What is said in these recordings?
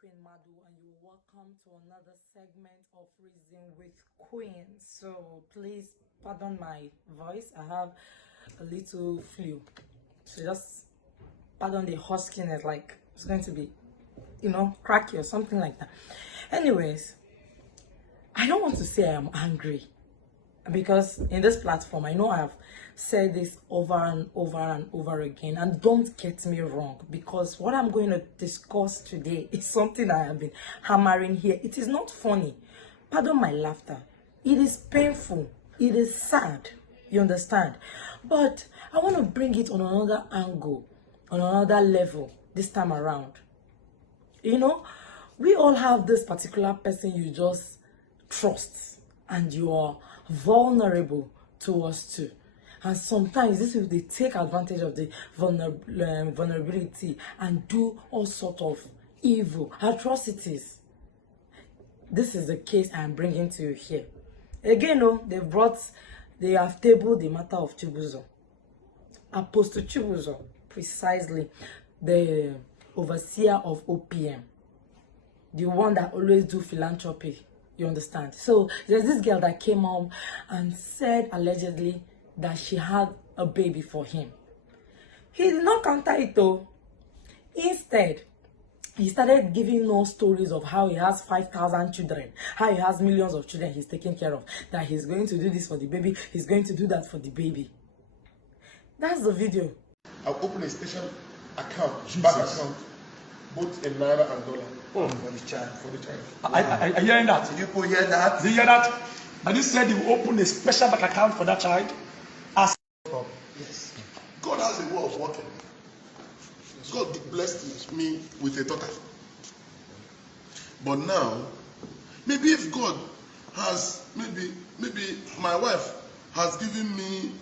Queen Madu, and you're welcome to another segment of Reason with Queen. So please pardon my voice. I have a little flu, so just pardon the huskiness, like it's going to be, cracky or something like that. Anyways, I don't want to say I am angry, because in this platform I know I have said this over and over and over again, and don't get me wrong, because what I'm going to discuss today is something I have been hammering here. It is not funny, pardon my laughter, it is painful, it is sad, you understand, but I want to bring it on another angle, on another level this time around. We all have this particular person you just trust, and you are vulnerable towards too. And sometimes this is they take advantage of the vulnerability and do all sort of evil atrocities. This is the case I am bringing to you here. Again, they have tabled the matter of Chibuzor. Apostle Chibuzor, precisely the overseer of OPM, the one that always do philanthropy. You understand? So there's this girl that came home and said allegedly that she had a baby for him. He did not counter it though. Instead, he started giving us stories of how he has 5,000 children, how he has millions of children he's taking care of, that he's going to do this for the baby, he's going to do that for the baby. That's the video. I'll open a special account, bank account, both in Naira and dollar. For the child. For the child. I hearing that. Did you people hear that? Did you hear that? And you said you open a special bank account for that child? Yes. God has a way of working. God blessed me with a daughter. But now, maybe if God has, maybe my wife has given me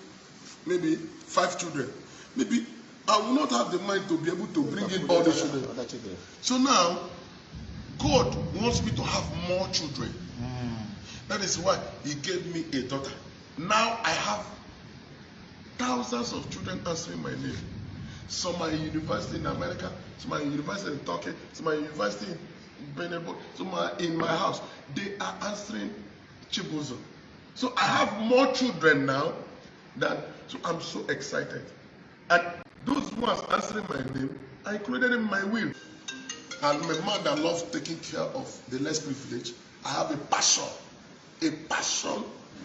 maybe 5 children, maybe I will not have the mind to be able to bring in all the children. So now, God wants me to have more children. That is why He gave me a daughter. Now I have thousands of children answering my name. Some are in university in America, some are in university in Turkey, some are in university in Benin, some are in my house. They are answering Chibuzor. So I have more children now so I'm so excited. And those who are answering my name, I included in my will. I'm a man that loves taking care of the less privileged. I have a passion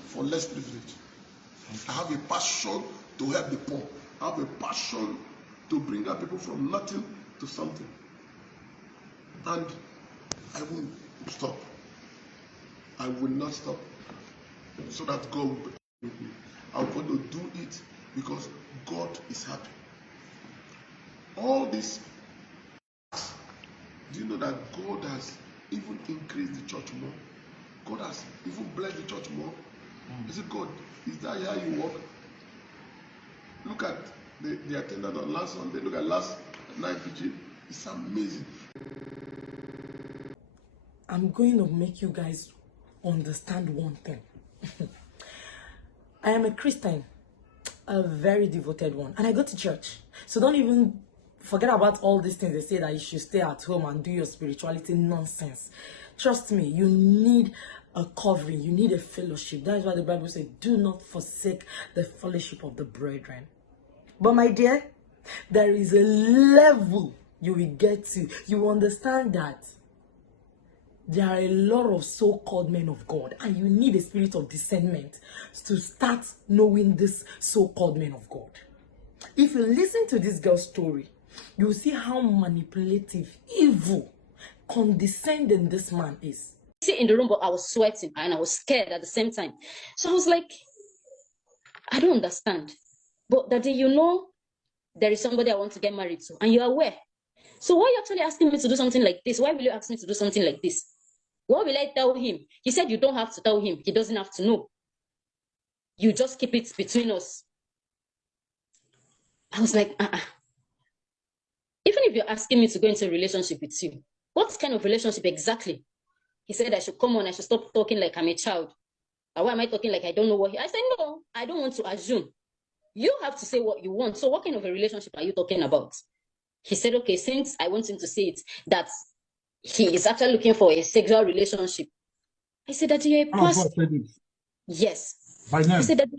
for less privilege. I have a passion to help the poor. I have a passion to bring up people from nothing to something. And I won't stop. I will not stop. So that God will be with me. I'm going to do it because God is happy. All this, do you know that God has even increased the church more? God has even blessed the church more. Is it God? Is that how you work? Look at the attendance on last Sunday. Look at last night vigil. It's amazing. I'm going to make you guys understand one thing. I am a Christian, a very devoted one, and I go to church. So don't even forget about all these things they say that you should stay at home and do your spirituality nonsense. Trust me, you need a covering, you need a fellowship. That is why the Bible says, do not forsake the fellowship of the brethren. But my dear, there is a level you will get to. You understand that there are a lot of so-called men of God, and you need a spirit of discernment to start knowing this so-called men of God. If you listen to this girl's story, you will see how manipulative, evil, condescending this man is. In the room, but I was sweating and I was scared at the same time. So I was like, I don't understand. But Daddy, there is somebody I want to get married to, and you're aware. So why are you actually asking me to do something like this? Why will you ask me to do something like this? What will I tell him? He said you don't have to tell him. He doesn't have to know. You just keep it between us. I was like, Even if you're asking me to go into a relationship with you, what kind of relationship exactly? He said I should come on, I should stop talking like I'm a child. And why am I talking like I don't know what I said, no, I don't want to assume. You have to say what you want. So what kind of a relationship are you talking about? He said, okay, since I want him to say it, that he is actually looking for a sexual relationship. I said that you're a Man of pastor. God said it. Yes. By He name. said that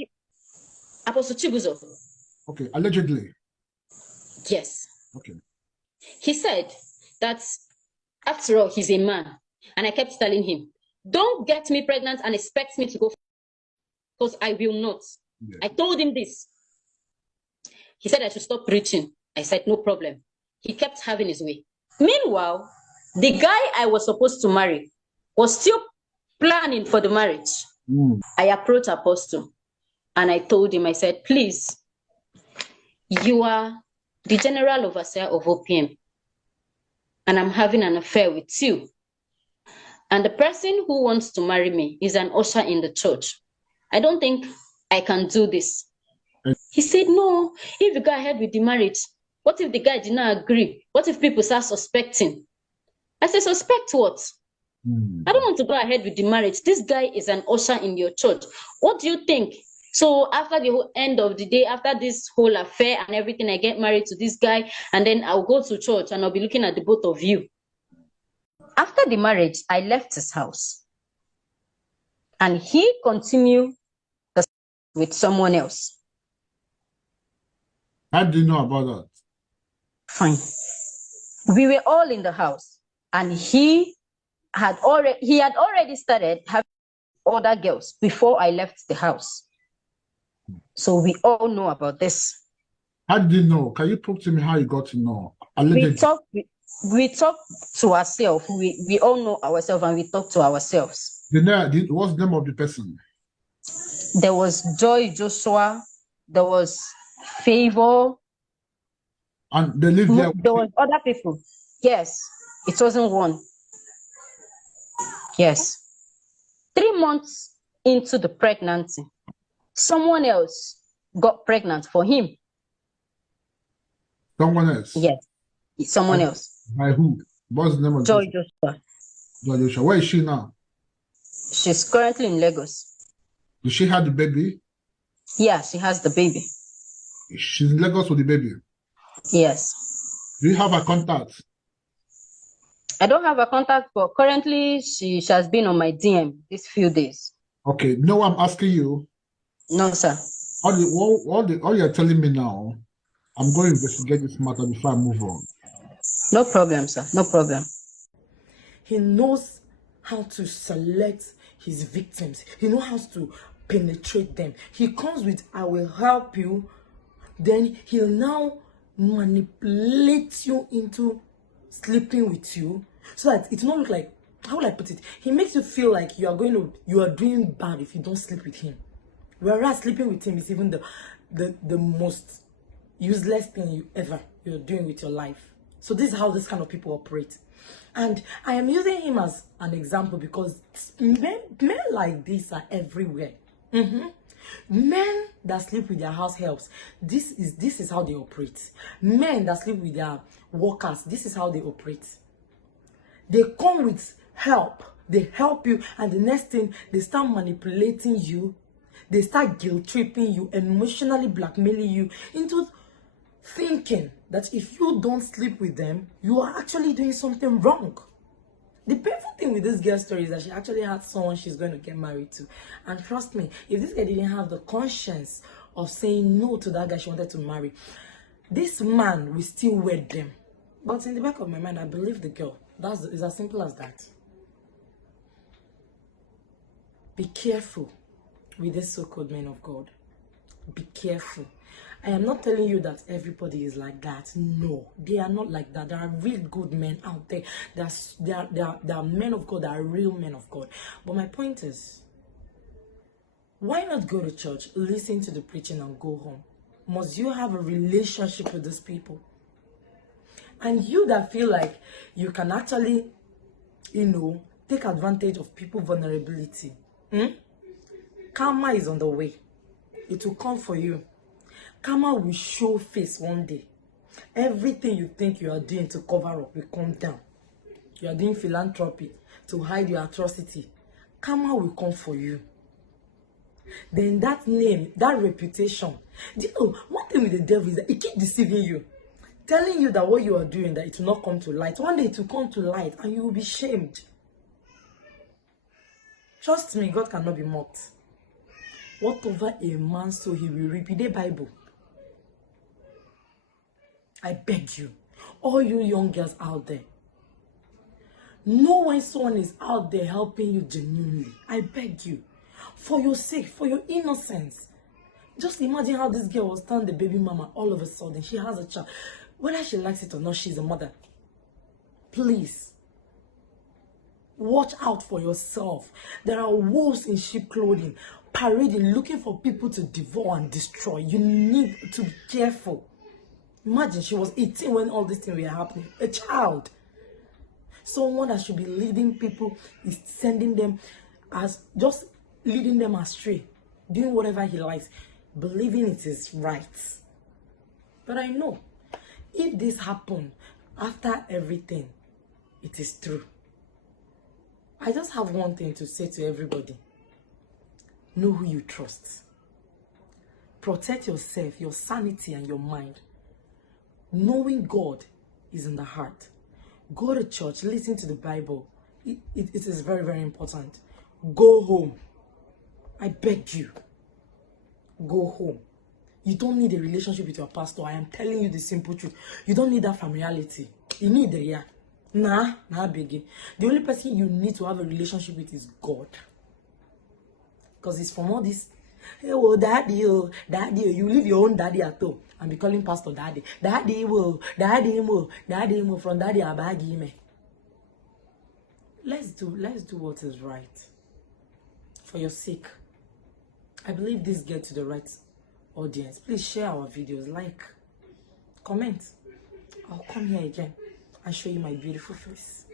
Apostle Chibuzor. Okay, allegedly. Yes. Okay. He said that after all, he's a man. And I kept telling him, don't get me pregnant and expect me to go, because I will not. Yeah. I told him this. He said I should stop preaching. I said, no problem. He kept having his way. Meanwhile, the guy I was supposed to marry was still planning for the marriage. I approached Apostle and I told him, I said, please, you are the general overseer of OPM, and I'm having an affair with you. And the person who wants to marry me is an usher in the church. I don't think I can do this. He said, no, if you go ahead with the marriage, what if the guy did not agree? What if people start suspecting? I said, suspect what? I don't want to go ahead with the marriage. This guy is an usher in your church. What do you think? So after the whole end of the day, after this whole affair and everything, I get married to this guy, and then I'll go to church and I'll be looking at the both of you. After the marriage, I left his house. And he continued with someone else. How do you know about that? Fine. We were all in the house, and he had already started having other girls before I left the house. So we all know about this. How did you know? Can you prove to me how you got to know? Allegedly. We talk to ourselves. We all know ourselves, and we talk to ourselves. What's the name of the person? There was Joy Joshua. There was Favor. And they live there. There was other people. Yes, it wasn't one. Yes. 3 months into the pregnancy, someone else got pregnant for him. Someone else? Yes, someone else. By who? What's the name of Joy Joshua. Joy Joshua. Where is she now? She's currently in Lagos. Does she have the baby? Yeah, she has the baby. She's in Lagos with the baby? Yes. Do you have her contact? I don't have a contact, but currently she has been on my DM these few days. Okay, no, I'm asking you. No, sir. All you're telling me now, I'm going to investigate this matter before I move on. No problem, sir. No problem. He knows how to select his victims. He knows how to penetrate them. He comes with, I will help you. Then he'll now manipulate you into sleeping with you, so that it not look like, how will I put it? He makes you feel like you are doing bad if you don't sleep with him. Whereas sleeping with him is even the most useless thing you're doing with your life. So this is how this kind of people operate. And I am using him as an example because men like this are everywhere. Men that sleep with their house helps, this is how they operate. Men that sleep with their workers, this is how they operate. They come with help, they help you, and the next thing, they start manipulating you, they start guilt tripping you, emotionally blackmailing you into thinking that if you don't sleep with them, you are actually doing something wrong. The painful thing with this girl's story is that she actually had someone she's going to get married to. And trust me, if this girl didn't have the conscience of saying no to that guy she wanted to marry, this man will still wed them. But in the back of my mind, I believe the girl. It's as simple as that. Be careful with this so-called men of God. Be careful. I am not telling you that everybody is like that. No, they are not like that. There are real good men out there. There are men of God that are real men of God. But my point is, why not go to church, listen to the preaching, and go home? Must you have a relationship with these people? And you that feel like you can actually, take advantage of people's vulnerability. Karma is on the way. It will come for you. Karma will show face one day. Everything you think you are doing to cover up will come down. You are doing philanthropy to hide your atrocity. Karma will come for you. Then that name, that reputation. Do you know, one thing with the devil is that he keeps deceiving you. telling you that what you are doing, that it will not come to light. One day it will come to light and you will be shamed. Trust me, God cannot be mocked. Whatever a man sow, he will reap. The Bible. I beg you, all you young girls out there, know when someone is out there helping you genuinely. I beg you, for your sake, for your innocence. Just imagine how this girl was turn the baby mama all of a sudden. She has a child. Whether she likes it or not, she's a mother. Please, watch out for yourself. There are wolves in sheep clothing, parading, looking for people to devour and destroy. You need to be careful. Imagine she was 18 when all these things were happening. A child. Someone that should be leading people is sending them as, just leading them astray, doing whatever he likes, believing it is right. But I know, if this happened after everything, it is true. I just have one thing to say to everybody. Know who you trust. Protect yourself, your sanity and your mind. Knowing God is in the heart. Go to church, listen to the Bible. It is very, very important. Go home. I beg you. Go home. You don't need a relationship with your pastor. I am telling you the simple truth. You don't need that familiarity. You need the yeah. Nah, biggie. The only person you need to have a relationship with is God. Because it's from all this, hey, well, daddy, you leave your own daddy at home and be calling pastor daddy. Daddy, from daddy, abagi me. Let's do what is right. For your sake. I believe this gets to the right audience. Please share our videos, like, comment. I'll come here again and show you my beautiful face.